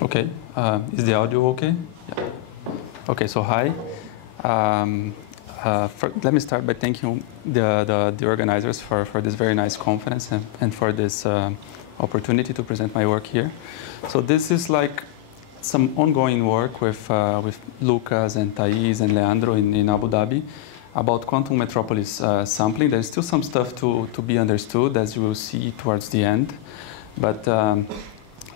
Okay, is the audio okay? Yeah. Okay, so hi. Let me start by thanking the organizers for this very nice conference and for this opportunity to present my work here. So this is like some ongoing work with Lucas and Thais and Leandro in Abu Dhabi about quantum metropolis sampling. There's still some stuff to be understood, as you will see towards the end. But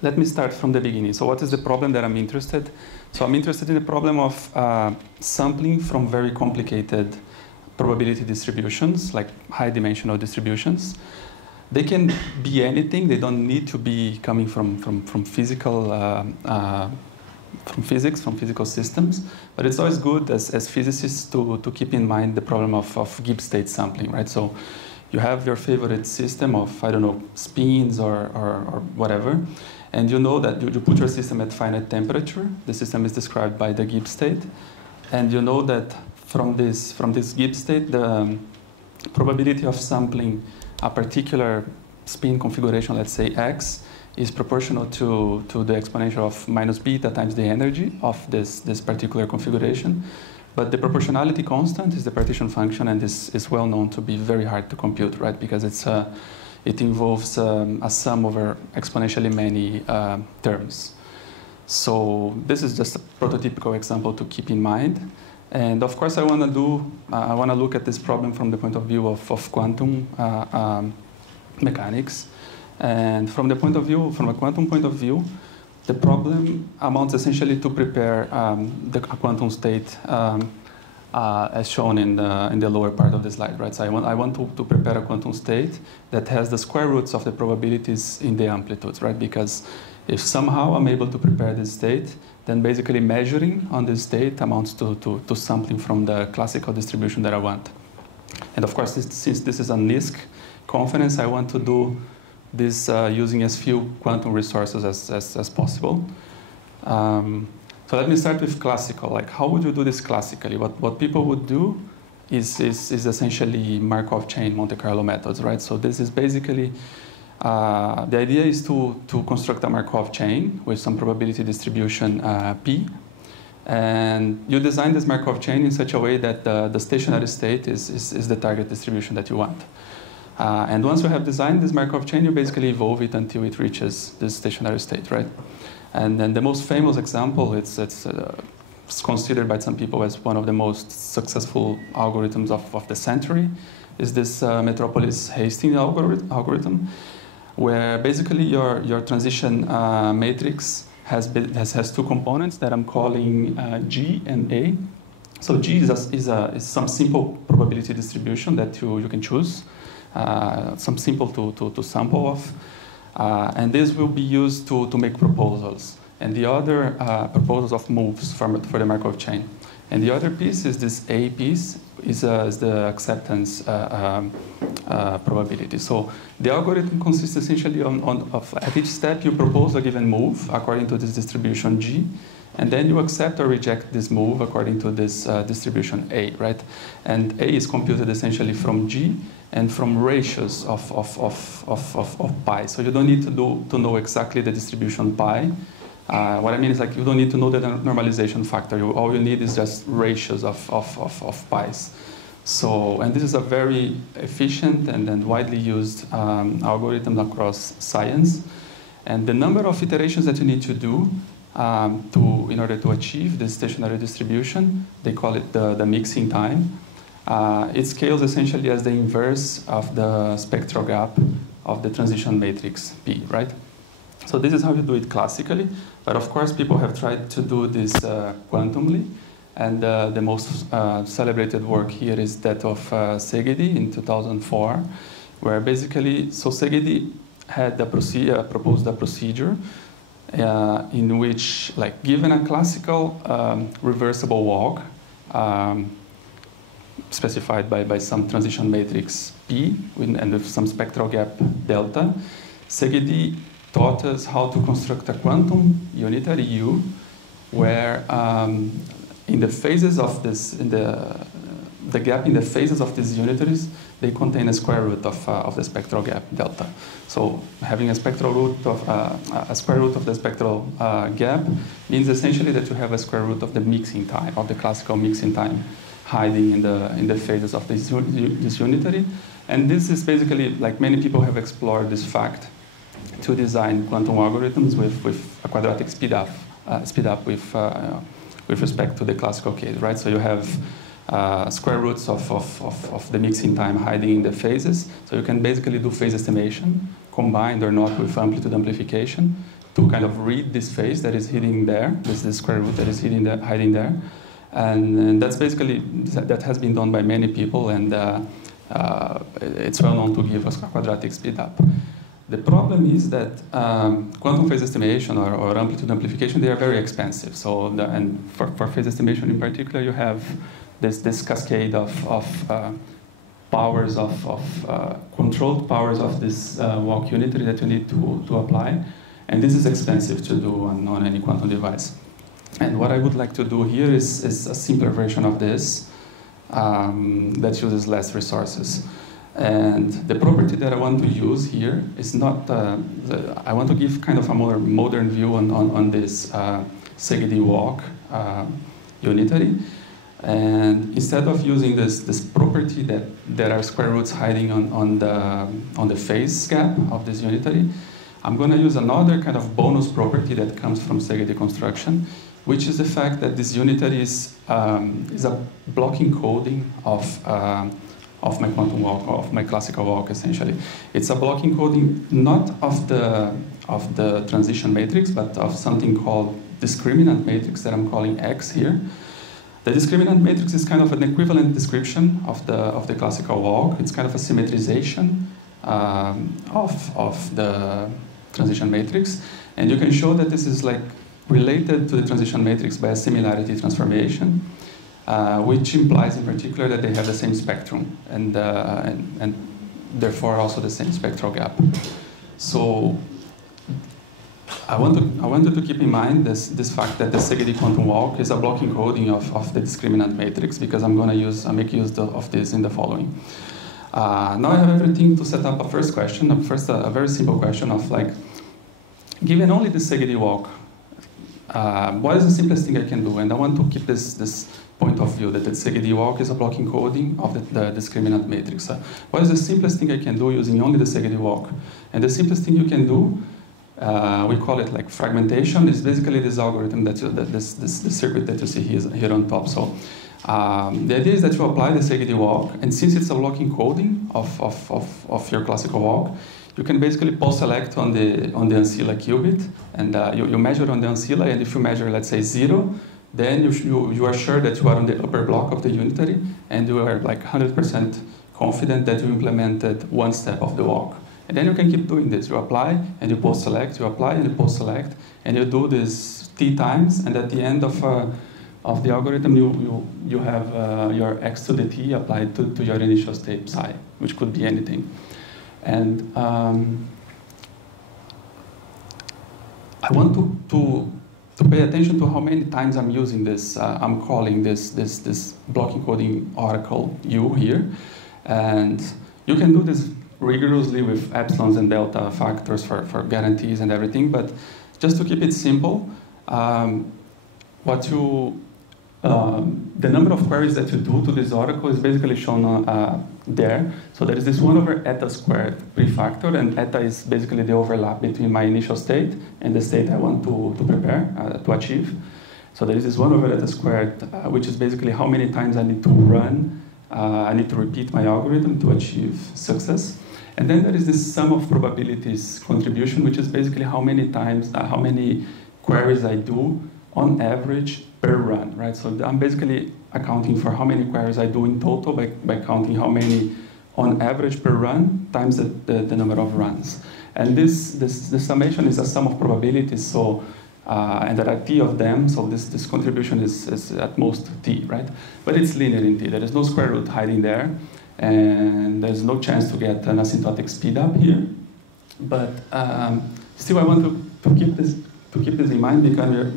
let me start from the beginning. So what is the problem that I'm interested? So I'm interested in the problem of sampling from very complicated probability distributions, like high-dimensional distributions. They can be anything. They don't need to be coming from physical systems. But it's always good as physicists to keep in mind the problem of Gibbs state sampling, right? So you have your favorite system of, I don't know, spins or whatever. And you know that you put your system at finite temperature. The system is described by the Gibbs state. And you know that from this Gibbs state, the probability of sampling a particular spin configuration, let's say x, is proportional to the exponential of minus beta times the energy of this particular configuration. But the proportionality constant is the partition function, and this is well known to be very hard to compute, right? Because it involves a sum over exponentially many terms. So this is just a prototypical example to keep in mind. And of course, I want to look at this problem from the point of view of quantum mechanics. And from a quantum point of view, the problem amounts essentially to prepare a quantum state as shown in the lower part of the slide, right? So I want to prepare a quantum state that has the square roots of the probabilities in the amplitudes, right? Because if somehow I'm able to prepare this state, then basically measuring on this state amounts to sampling from the classical distribution that I want. And of course, since this is a NISQ conference, I want to do this using as few quantum resources as possible. So let me start with classical. Like, how would you do this classically? What people would do is essentially Markov chain Monte Carlo methods, right? So this is basically, the idea is to construct a Markov chain with some probability distribution P. And you design this Markov chain in such a way that the stationary state is the target distribution that you want. And once you have designed this Markov chain, you basically evolve it until it reaches this stationary state, right? And then the most famous example, it's considered by some people as one of the most successful algorithms of the century, is this Metropolis Hastings algorithm, where basically your transition matrix has two components that I'm calling G and A. So G is some simple probability distribution that you can choose. Some simple to sample of. And this will be used to make proposals. And the other proposals of moves for the Markov chain. And the other piece is this A piece, is the acceptance probability. So the algorithm consists essentially of at each step you propose a given move according to this distribution G. And then you accept or reject this move according to this distribution A, right? And A is computed essentially from G and from ratios of pi. So you don't need to know exactly the distribution pi. What I mean is, like, you don't need to know the normalization factor. All you need is just ratios of pi's. So, and this is a very efficient and widely used algorithm across science. And the number of iterations that you need to do in order to achieve this stationary distribution, they call it the mixing time. It scales essentially as the inverse of the spectral gap of the transition matrix P, right? So this is how you do it classically. But of course, people have tried to do this quantumly. And the most celebrated work here is that of Szegedi in 2004, where basically, so Szegedi had proposed a procedure in which, like, given a classical reversible walk, specified by some transition matrix P and with some spectral gap delta, Szegedi taught us how to construct a quantum unitary U, where in the phases of this, in the the gap in the phases of these unitaries, they contain a square root of the spectral gap, delta. So having a spectral root of a square root of the spectral gap means essentially that you have a square root of the mixing time, of the classical mixing time, hiding in the phases of this unitary. And this is basically, like many people have explored this fact to design quantum algorithms with a quadratic speed up with respect to the classical case, right? So you have square roots of the mixing time hiding in the phases. So you can basically do phase estimation, combined or not with amplitude amplification, to kind of read this phase that is hidden there, this square root that is hiding there. And that's basically, that has been done by many people, and it's well known to give us a quadratic speed up. The problem is that quantum phase estimation or amplitude amplification, they are very expensive. So, and for phase estimation in particular, you have this cascade of powers controlled powers of this walk unitary that you need to apply. And this is expensive to do on any quantum device. And what I would like to do here is a simpler version of this that uses less resources. And the property that I want to use here is not, I want to give kind of a more modern view on this Szegedi walk unitary. And instead of using this property that there are square roots hiding on the phase gap of this unitary, I'm going to use another kind of bonus property that comes from Szegedi construction, which is the fact that this unitary is a block encoding of my quantum walk, of my classical walk, essentially. It's a block encoding not of the transition matrix, but of something called discriminant matrix that I'm calling X here. The discriminant matrix is kind of an equivalent description of the classical walk. It's kind of a symmetrization of the transition matrix, and you can show that this is like related to the transition matrix by a similarity transformation, which implies in particular that they have the same spectrum and therefore also the same spectral gap. So I wanted to keep in mind this fact that the Szegedi quantum walk is a block encoding of the discriminant matrix, because I'm going to make use of this in the following. Now I have everything to set up a first question, a very simple question of like, given only the Szegedi walk, what is the simplest thing I can do? And I want to keep this point of view that the Szegedi walk is a block encoding of the discriminant matrix. What is the simplest thing I can do using only the Szegedi walk? And the simplest thing you can do, we call it like fragmentation, is basically this algorithm, this circuit that you see here on top. So the idea is that you apply the Szegedi walk, and since it's a block encoding of your classical walk, you can basically post-select on the ancilla qubit, and you measure on the ancilla, and if you measure, let's say, 0, then you are sure that you are on the upper block of the unitary, and you are like 100% confident that you implemented one step of the walk. And then you can keep doing this. You apply, and you post-select, you apply, and you post-select, and you do this t times, and at the end of the algorithm, you have your x to the t applied to your initial state psi, which could be anything. And I want to pay attention to how many times I'm using this. I'm calling this block encoding oracle U here, and you can do this rigorously with epsilons and delta factors for guarantees and everything. But just to keep it simple, the number of queries that you do to this oracle is basically shown there. So there is this 1 over eta squared prefactor, and eta is basically the overlap between my initial state and the state I want to prepare, to achieve. So there is this 1 over eta squared, which is basically how many times I need to run, I need to repeat my algorithm to achieve success. And then there is this sum of probabilities contribution, which is basically how many times, how many queries I do on average per run, right? So I'm basically accounting for how many queries I do in total by counting how many on average per run times the number of runs. And this summation is a sum of probabilities, so and there are t of them, so this contribution is at most t, right? But it's linear in t. There is no square root hiding there, and there's no chance to get an asymptotic speed up here. But still, I want to keep this in mind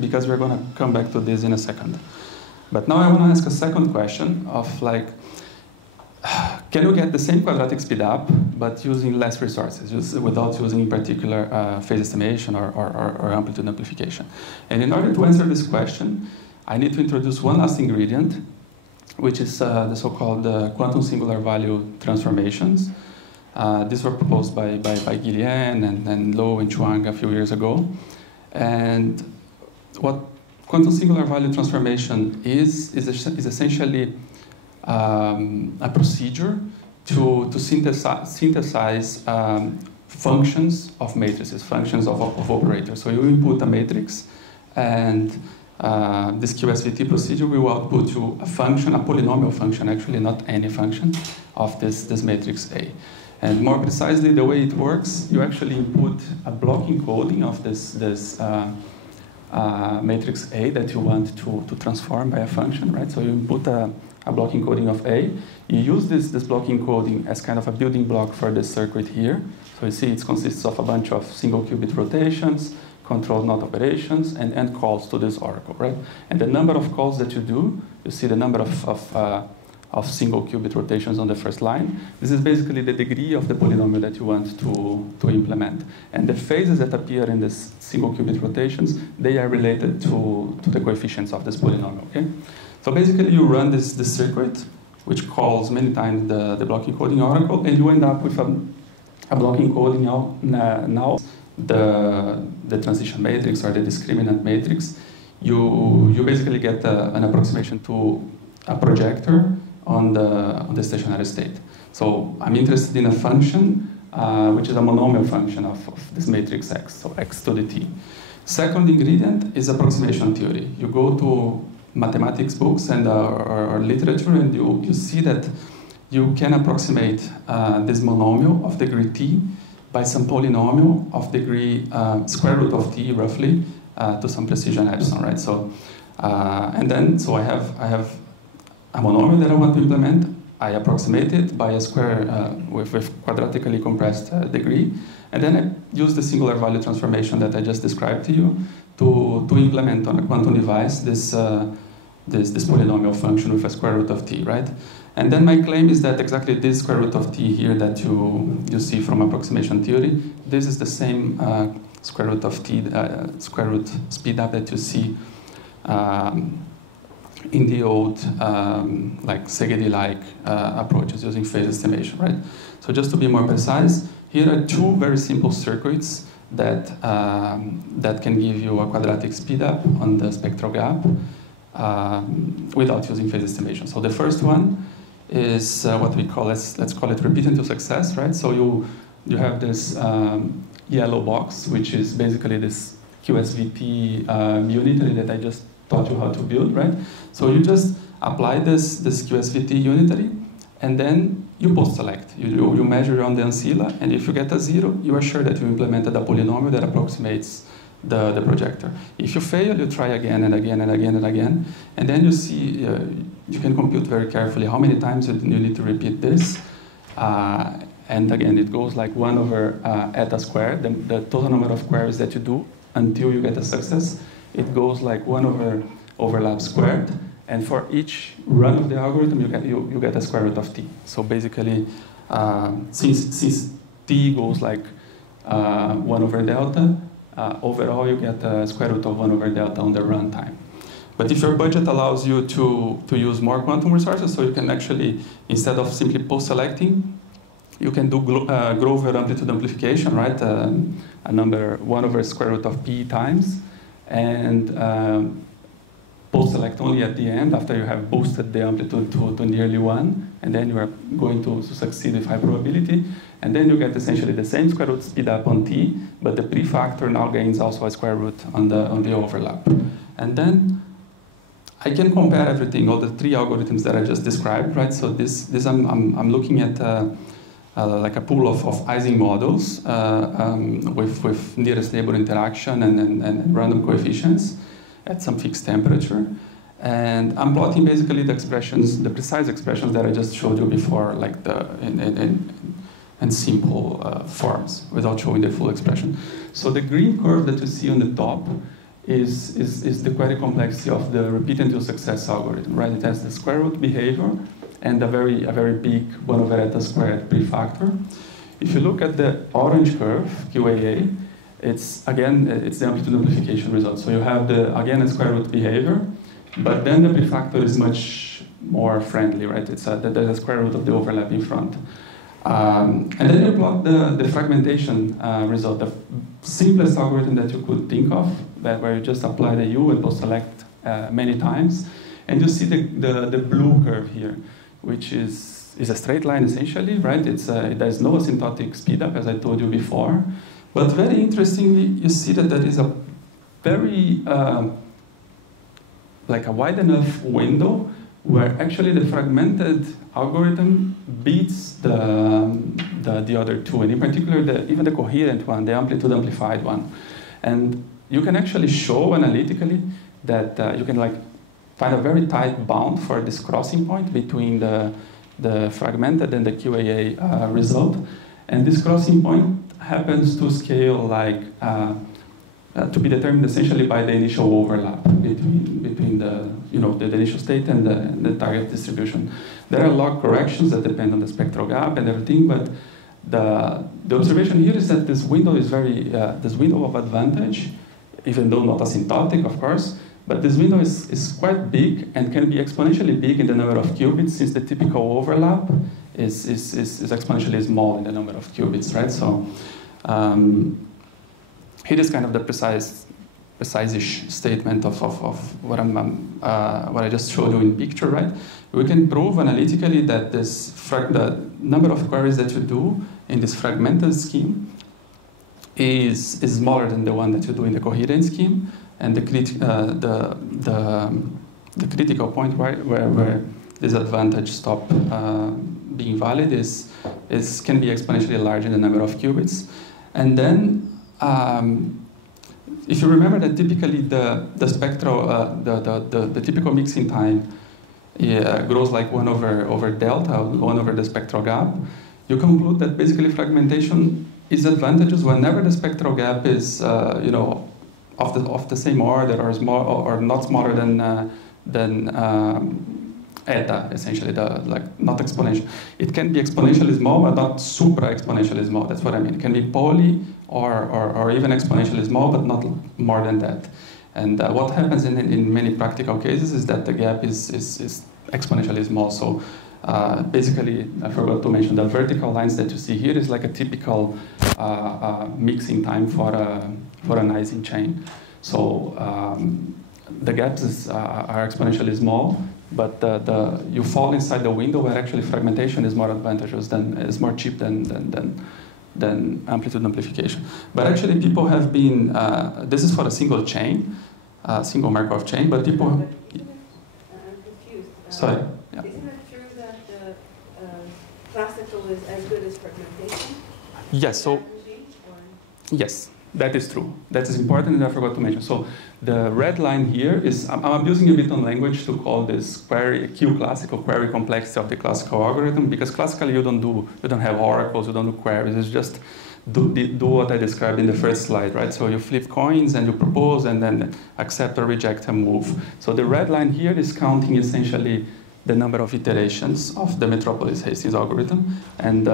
because we're going to come back to this in a second. But now I want to ask a second question of like, can you get the same quadratic speed up, but using less resources, just without using in particular phase estimation or amplitude amplification? And in order to answer this question, I need to introduce one last ingredient, which is the so-called quantum singular value transformations. These were proposed by Guillen and Low and Chuang a few years ago. And what quantum singular value transformation is essentially a procedure to synthesize functions of matrices, functions of operators. So you input a matrix, and this QSVT procedure will output you a function, a polynomial function, actually not any function, of this matrix A. And more precisely, the way it works, you actually input a block encoding of this matrix A that you want to transform by a function, right? So you input a block encoding of A. You use this block encoding as kind of a building block for this circuit here. So you see it consists of a bunch of single qubit rotations, controlled knot operations, and calls to this oracle, right? And the number of calls that you do, you see the number of single qubit rotations on the first line. This is basically the degree of the polynomial that you want to implement. And the phases that appear in this single qubit rotations, they are related to the coefficients of this polynomial, okay? So basically you run this circuit, which calls many times the block encoding oracle, and you end up with a block encoding now the transition matrix or the discriminant matrix. You basically get an approximation to a projector on the stationary state. So I'm interested in a function which is a monomial function of this matrix X, so X to the T. Second ingredient is approximation theory. You go to mathematics books and or literature, and you see that you can approximate this monomial of degree T by some polynomial of degree square root of T, roughly, to some precision epsilon, right? So, and then, so I have a monomial that I want to implement. I approximate it by a square with quadratically compressed degree, and then I use the singular value transformation that I just described to you to implement on a quantum device this polynomial function with a square root of T, right? And then my claim is that exactly this square root of T here that you see from approximation theory, this is the same square root of T, square root speed up that you see in the old like Szegedy-like approaches using phase estimation, right? So just to be more precise, here are two very simple circuits that can give you a quadratic speed up on the spectral gap without using phase estimation. So the first one is what we call, let's call it repeat until success, right? So you have this yellow box, which is basically this QSVT unitary that I just taught you how to build, right? So you just apply this QSVT unitary, and then you post-select. You measure on the ancilla, and if you get a 0, you are sure that you implemented a polynomial that approximates the projector. If you fail, you try again and again and again and again, and then you see, you can compute very carefully how many times you need to repeat this. And again, it goes like 1 over eta squared, the total number of queries that you do until you get a success. It goes like 1 over overlap squared, and for each run of the algorithm, you get a square root of T. So basically, since T goes like 1 over delta, overall you get a square root of 1 over delta on the runtime. But if your budget allows you to use more quantum resources, so you can actually, instead of simply post-selecting, you can do Grover amplitude amplification, right? A number 1 over square root of P times, and post-select only at the end after you have boosted the amplitude to nearly 1, and then you are going to succeed with high probability, and then you get essentially the same square root speed up on T, but the prefactor now gains also a square root on the overlap. And then I can compare everything, all the 3 algorithms that I just described, right? So this I'm looking at like a pool of Ising models with nearest neighbor interaction and random coefficients at some fixed temperature. And I'm plotting basically the expressions, the precise expressions that I just showed you before, like in simple forms, without showing the full expression. So the green curve that you see on the top is the query complexity of the repeat until success algorithm, right? It has the square root behavior and a very big 1 over eta squared prefactor. If you look at the orange curve, QAA, it's the amplitude amplification result. So you have again a square root behavior, but then the prefactor is much more friendly, right? There's a square root of the overlap in front. And then you plot the fragmentation result, the simplest algorithm that you could think of, where you just apply the U and post-select many times. And you see the blue curve here, which is a straight line essentially, right? There's no asymptotic speedup, as I told you before. But very interestingly, you see that there is a very, like a wide enough window where actually the fragmented algorithm beats the other two, and in particular, even the coherent one, the amplitude amplified one. And you can actually show analytically that you can like find a very tight bound for this crossing point between the fragmented and the QAA result. And this crossing point happens to scale like, to be determined essentially by the initial overlap between the initial state and the target distribution. There are log corrections that depend on the spectral gap and everything, but the observation here is that this window is this window of advantage, even though not asymptotic, of course, but this window is quite big and can be exponentially big in the number of qubits, since the typical overlap is exponentially small in the number of qubits, right? So here is kind of the precise-ish statement of what I just showed you in picture, right? We can prove analytically that the number of queries that you do in this fragmented scheme is smaller than the one that you do in the coherent scheme, and the critical point where this advantage stop being valid can be exponentially large in the number of qubits. And then if you remember that typically the spectral the typical mixing time grows like 1 over delta, 1 over the spectral gap, you conclude that basically fragmentation is advantageous whenever the spectral gap is of the same order or small or not smaller than eta, essentially, not exponential. It can be exponentially small, but not super exponentially small. That's what I mean. It can be poly or even exponentially small, but not more than that. And what happens in many practical cases is that the gap is exponentially small. So basically, I forgot to mention, the vertical lines that you see here is like a typical mixing time for an Ising chain. So the gaps are exponentially small, but you fall inside the window where actually fragmentation is more advantageous is more cheap than amplitude amplification. But actually people have been, this is for a single chain, single Markov chain, but people... I'm confused. Sorry. Yeah. Isn't it true that classical is as good as fragmentation? Yes, so... Yes. That is true. That is important, and I forgot to mention. So the red line here is, I'm abusing a bit on language to call this Q-classical query complexity of the classical algorithm, because classically you don't have oracles, you don't do queries, it's just do what I described in the first slide, right? So you flip coins and you propose and then accept or reject and move. So the red line here is counting essentially the number of iterations of the Metropolis Hastings algorithm, and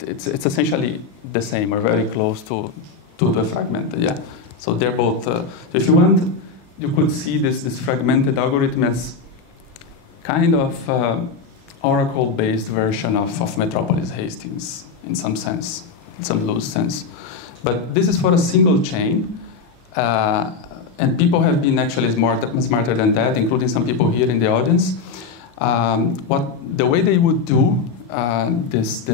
it's essentially the same or very close to the fragmented, yeah. So they're both, so if you want, you could see this fragmented algorithm as kind of oracle-based version of Metropolis Hastings in some sense, in some loose sense. But this is for a single chain, and people have been actually smarter than that, including some people here in the audience. The way they would do this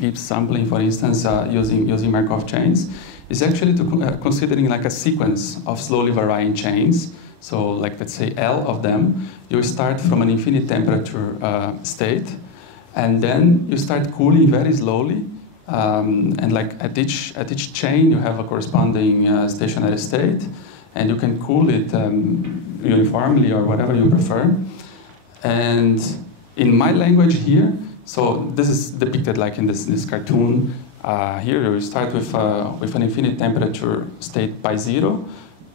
Gibbs sampling, for instance, using Markov chains, is actually considering like a sequence of slowly varying chains. So like, let's say L of them, you start from an infinite temperature state, and then you start cooling very slowly, and like at each chain you have a corresponding stationary state, and you can cool it uniformly or whatever you prefer. And in my language here, so this is depicted like in this cartoon. Here you start with an infinite temperature state pi 0,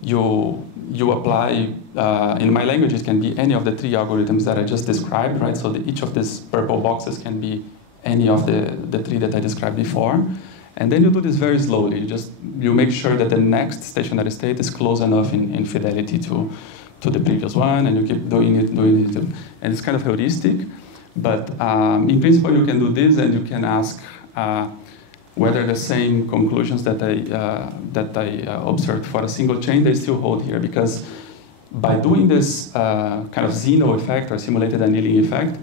you apply, in my language, it can be any of the three algorithms that I just described, right? So each of these purple boxes can be any of the three that I described before. And then you do this very slowly. You make sure that the next stationary state is close enough in fidelity to the previous one, and you keep doing it. And it's kind of heuristic. But in principle, you can do this, and you can ask whether the same conclusions that I observed for a single chain, they still hold here. Because by doing this kind of Zeno effect or simulated annealing effect,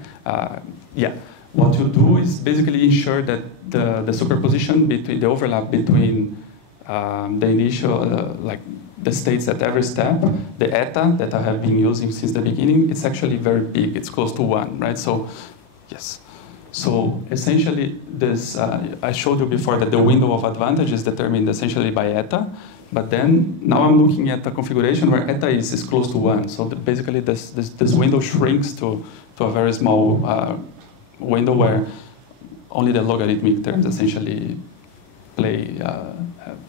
what you do is basically ensure that the superposition between the overlap between the initial, like the states at every step, the eta that I have been using since the beginning, it's actually very big. It's close to 1, right? So, yes. So essentially, this I showed you before that the window of advantage is determined essentially by eta. But then now I'm looking at a configuration where eta is close to 1. So basically, this window shrinks to a very small window where only the logarithmic terms essentially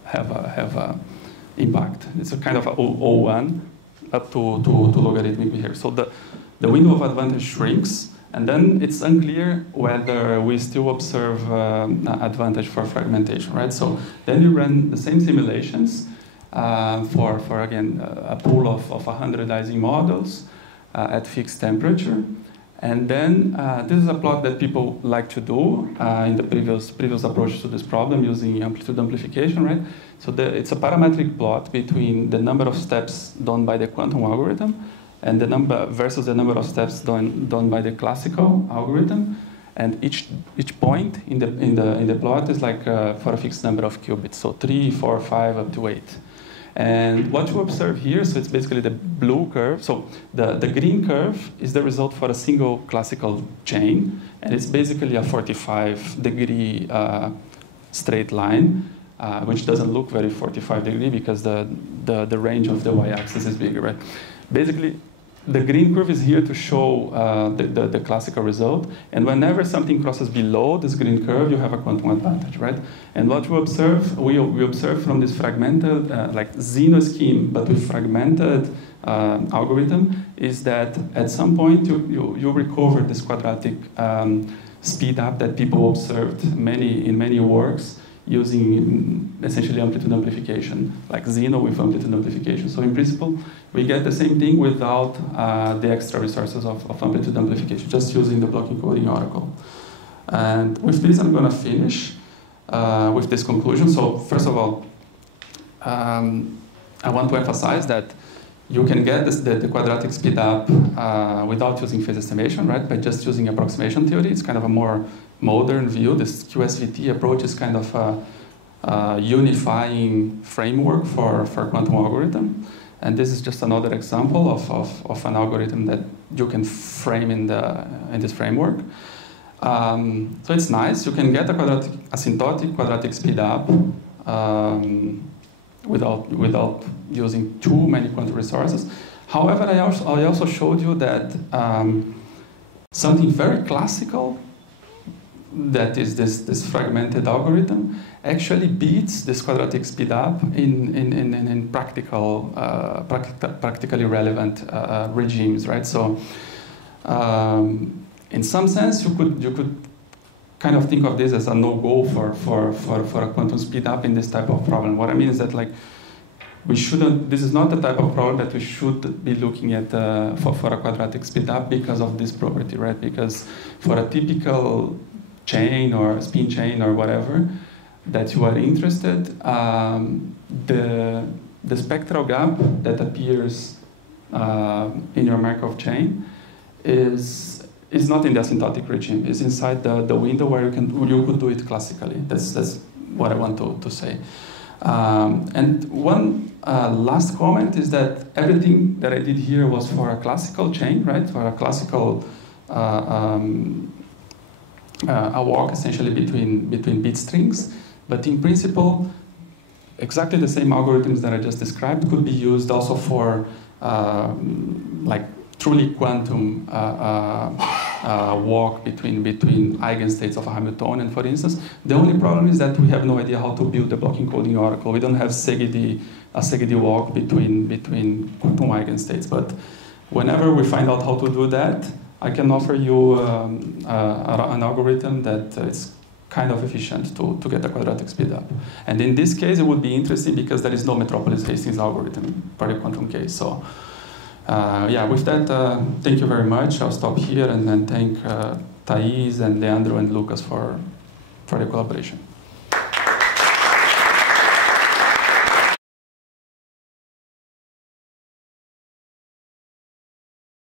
have a impact. It's a kind of a O1 up to logarithmic behavior. So the window of advantage shrinks, and then it's unclear whether we still observe advantage for fragmentation, right? So then you run the same simulations for again a pool of 100 Ising models at fixed temperature. And then this is a plot that people like to do in the previous approach to this problem using amplitude amplification, right? So it's a parametric plot between the number of steps done by the quantum algorithm and the number versus the number of steps done by the classical algorithm. And each point in the plot is like for a fixed number of qubits, so 3, 4, 5, up to 8. And what you observe here, so it's basically the blue curve. So the green curve is the result for a single classical chain, and it's basically a 45-degree straight line, which doesn't look very 45-degree because the range of the y-axis is bigger, right? Basically, the green curve is here to show the classical result, and whenever something crosses below this green curve, you have a quantum advantage, right? And what we observe from this fragmented, like Zeno scheme, but with fragmented algorithm, is that at some point you recover this quadratic speed up that people observed in many works using essentially amplitude amplification, like Zeno with amplitude amplification. So in principle, we get the same thing without the extra resources of amplitude amplification, just using the block-encoding oracle. And with this, I'm going to finish with this conclusion. So first of all, I want to emphasize that you can get the quadratic speed up without using phase estimation, right? By just using approximation theory. It's kind of a more modern view. This QSVT approach is kind of a unifying framework for quantum algorithm. And this is just another example of an algorithm that you can frame in this framework. So it's nice. You can get a asymptotic quadratic speed up without using too many quantum resources. However, I also showed you that something very classical, that is this fragmented algorithm, actually beats this quadratic speed up in practically relevant regimes, right? So in some sense, you could kind of think of this as a no-go for a quantum speed up in this type of problem. What I mean is that, like, this is not the type of problem that we should be looking at for a quadratic speed up because of this property, right? Because for a typical chain or spin chain or whatever that you are interested, the spectral gap that appears in your Markov chain is not in the asymptotic regime. It's inside the window where you could do it classically. That's what I want to say. And one last comment is that everything that I did here was for a classical chain, right? For a classical a walk essentially between bit strings. But in principle, exactly the same algorithms that I just described could be used also for like truly quantum walk between eigenstates of a Hamiltonian, for instance. The only problem is that we have no idea how to build the block-encoding oracle. We don't have Segedi a SIGD walk between quantum eigenstates. But whenever we find out how to do that, I can offer you an algorithm that is kind of efficient to get a quadratic speedup. And in this case, it would be interesting because there is no Metropolis-Hastings algorithm for the quantum case. So yeah, with that, thank you very much. I'll stop here and then thank Thais and Leandro and Lucas for the collaboration.